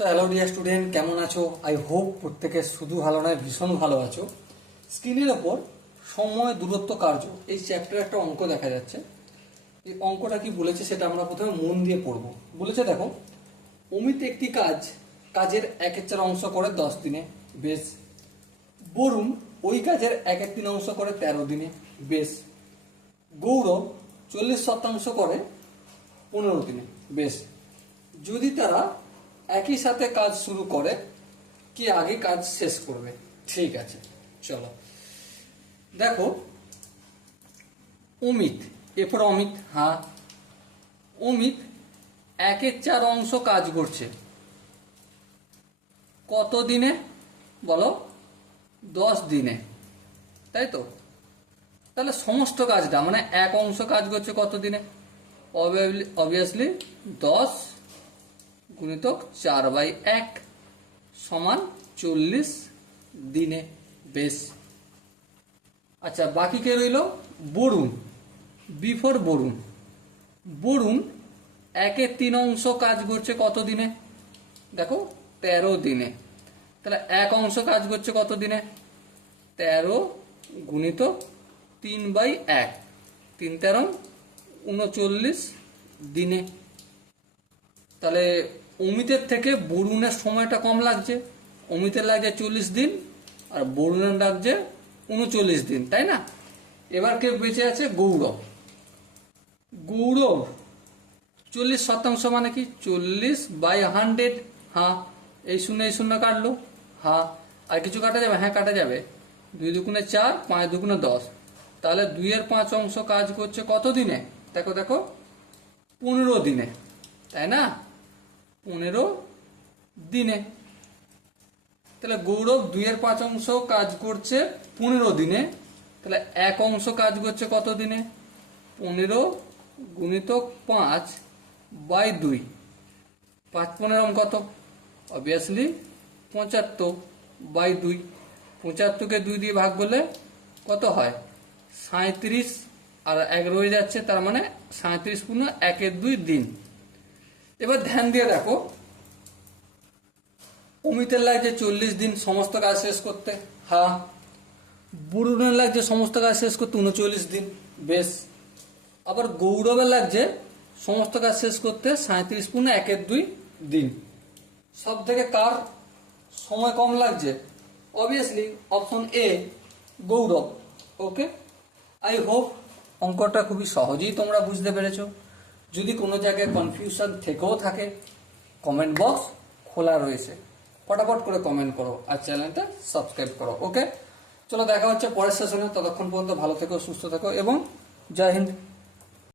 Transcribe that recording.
তো hello dear student, কেমন আছো? আই হোপ প্রত্যেকে শুধু ভালো নয়, ভীষণ ভালো আছো। স্ক্রিনের ওপর সময় দূরত্ব কার্য এই চ্যাপ্টারে একটা অঙ্ক দেখা যাচ্ছে। এই অঙ্কটা কি বলেছে সেটা আমরা প্রথমে মন দিয়ে পড়ব। বলেছে দেখো, অমিত একটি কাজের 1/4 অংশ করে 10 দিনে, বেশ। বরুণ ওই কাজের 1/3 অংশ করে 13 দিনে, বেশ। গৌরব 40% করে 15 দিনে, বেশ। যদি তারা একই সাথে কাজ শুরু করে, কি আগে কাজ শেষ করবে? ঠিক আছে, চলো দেখো। অমিত, এরপর অমিত, হ্যাঁ, অমিত 1/4 অংশ কাজ করছে কত দিনে বলো? 10 দিনে, তাই তো? তাহলে সমস্ত কাজটা মানে 1 অংশ কাজ করছে কত দিনে? অবভিয়াসলি 10 গুণিতক 4/1 সমান 40 দিনে, বেশ। আচ্ছা, বাকি কে রইল? বরুণ, বিফোর বরুণ। বরুণ 1/3 অংশ কাজ করছে কত দিনে? দেখো 13 দিনে। তাহলে 1 অংশ কাজ করছে কত দিনে? 13 গুণিত 3/1, 3 13 39 দিনে। তাহলে অমিতের থেকে বরুণের সময়টা কম লাগছে। অমিতের লাগছে 40 দিন আর বরুণের লাগছে 39 দিন, তাই না? এবার কে বেঁচে আছে? গৌরব। গৌরব 40% মানে কি? 40/100। হ্যাঁ, এই শূন্য কাটলো। হ্যাঁ, আর কিছু কাটা যাবে? হ্যাঁ, কাটা যাবে। 2 দুগুণে 4, 5 দুগুণে 10। তাহলে 2/5 অংশ কাজ করছে কত দিনে? দেখো দেখো, 15 দিনে, তাই না? 15 দিনে। তাহলে গৌরব 2/5 অংশ কাজ করছে 15 দিনে। তাহলে 1 অংশ কাজ করছে কত দিনে? 15 গুণিতক 5/2। 5 15 কত? অবভিয়াসলি 75/2। 75কে 2 দিয়ে ভাগ করলে কত হয়? 37। আর 1 রয়ে যাচ্ছে, তার মানে 37 পূর্ণ 1/2 দিন। এবার ধ্যান দিয়ে দেখো, অমিতের লাগছে 40 দিন সমস্ত কাজ শেষ করতে। হ্যাঁ, বরুণের লাগছে সমস্ত কাজ শেষ করতে 39 দিন, বেশ। আবার গৌরবের লাগছে সমস্ত কাজ শেষ করতে 37 পূর্ণ 1/2 দিন। সব থেকে কার সময় কম লাগছে? Obviously option A, Gourab. Okay, I hope অঙ্কটা খুবই সহজেই তোমরা বুঝতে পেরেছো। যদি কোনো জায়গায় কনফিউশন থেকেও থাকে, কমেন্ট বক্স খোলা রয়েছে, ফটাফট করে কমেন্ট করো আর চ্যানেলটা সাবস্ক্রাইব করো। ওকে, চলো দেখা হচ্ছে পরের সেশনে। ততক্ষণ পর্যন্ত ভালো থেকো, সুস্থ থেকো এবং জয় হিন্দ।